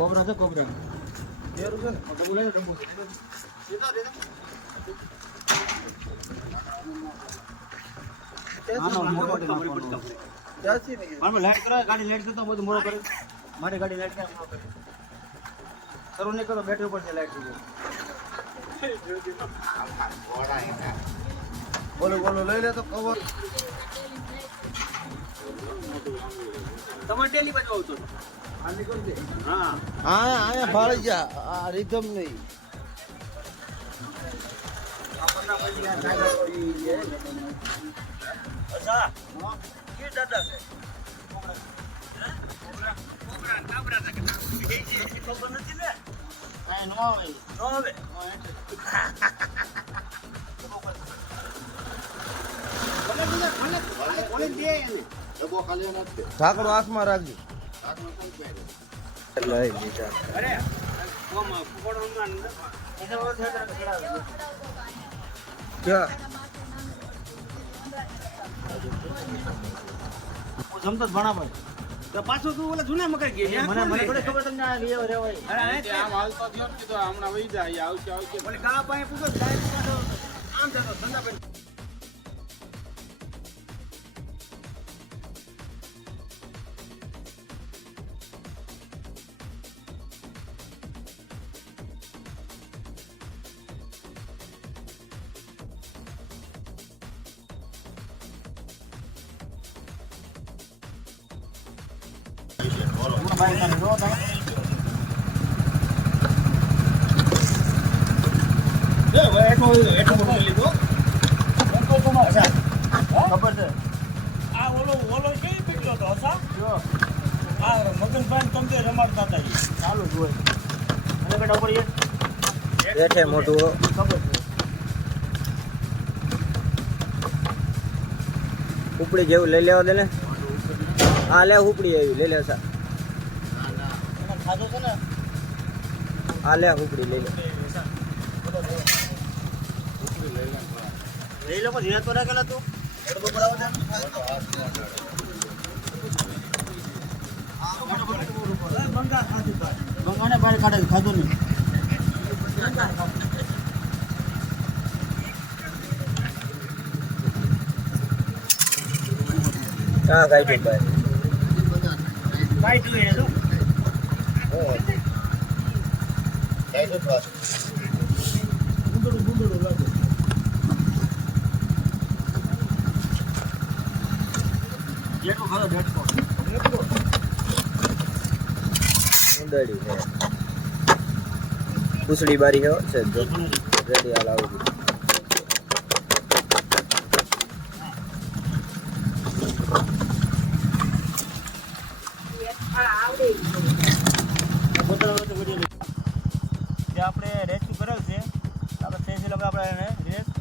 cobra છે cobra તેરું છે ને ડબુ લઈ ડબુ લાઈટ કરો ગાડી લાઈટ કરતો બધું મોડો કરે મારી ગાડી લાઈટ ક્યાં મોડો કરે શરૂ નહીં કરો બેટરી ઉપર છે લાઈટ બોલો બોલો લઈ લે તો કવર તમારે ડેલી બાજુ આવતો હા નીકળ દે હા હા આયા ફાળી જા આ રીધમ નહીં આપણના પછી આ જાગા કોઈ છે અચ્છા કે દાદા છે કોબરા કાબરા કે ખબર નથી ને કાઈ નો આવે ઢાંકણું આંખમાં રાખજો લઈ લીધા અરે જમતો ભણા ભાઈ તો પાછો તું ઓલા જૂના મકાઈ ગઈ મને થોડી ખબર તમને આ લેવ રેવાય અરે આમ હાલતો થયો ને કીધું હમણાં વહી જાય આવશે આવશે મને ગા પાસે પૂછો આમ થતો ધંધા ભાઈ ભાઈ તમે જો તમે એ ભાઈ એટો મોટો લીધો કોણ તો અચ્છા ખબર છે આ ઓલો કે પીટલો તો અચ્છા જો આ મગનભાઈ તમને રમાડતા હતા ચાલુ જ હોય અને બેટા ઉપર બેઠે મોટું ખબર છે ઉપડી જેવું લઈ લેવા દે ને હા લે ઉપડી આવી લઈ લે સા ખાધો છે ને આ લે ઉપડી લઈ લે લઈ લો પછી તો રાખેલા તું બંગાને બહાર કાઢે ખાધું નહીં હા કાઢ્યું ભાઈ કાઢ્યું એને તો ગુંડળું લાગે જેટલું ખરો જેટલો ગુંડળી છે પૂછડી બારી છે રેડી હાલ આવું આપણે રેસ્ક્યુ કરેલ છે આપણે આપણે રેસ